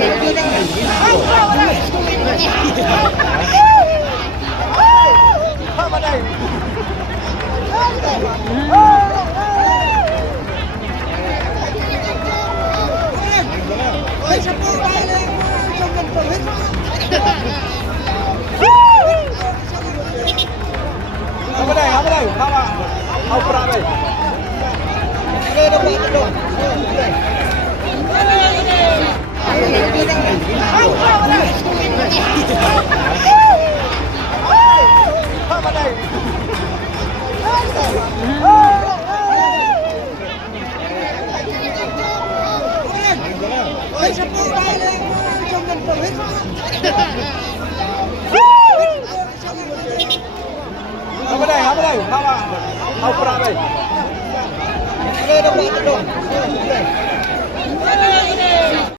Apa đây? Apa đây? Apa? Apa đây? Đây đâu bị đồ. Apa đây? Ôi sắp tới đây lên trong gần cầu hết. Apa đây? Apa đây? Apa? Apa đây? Đây đâu bị đồ.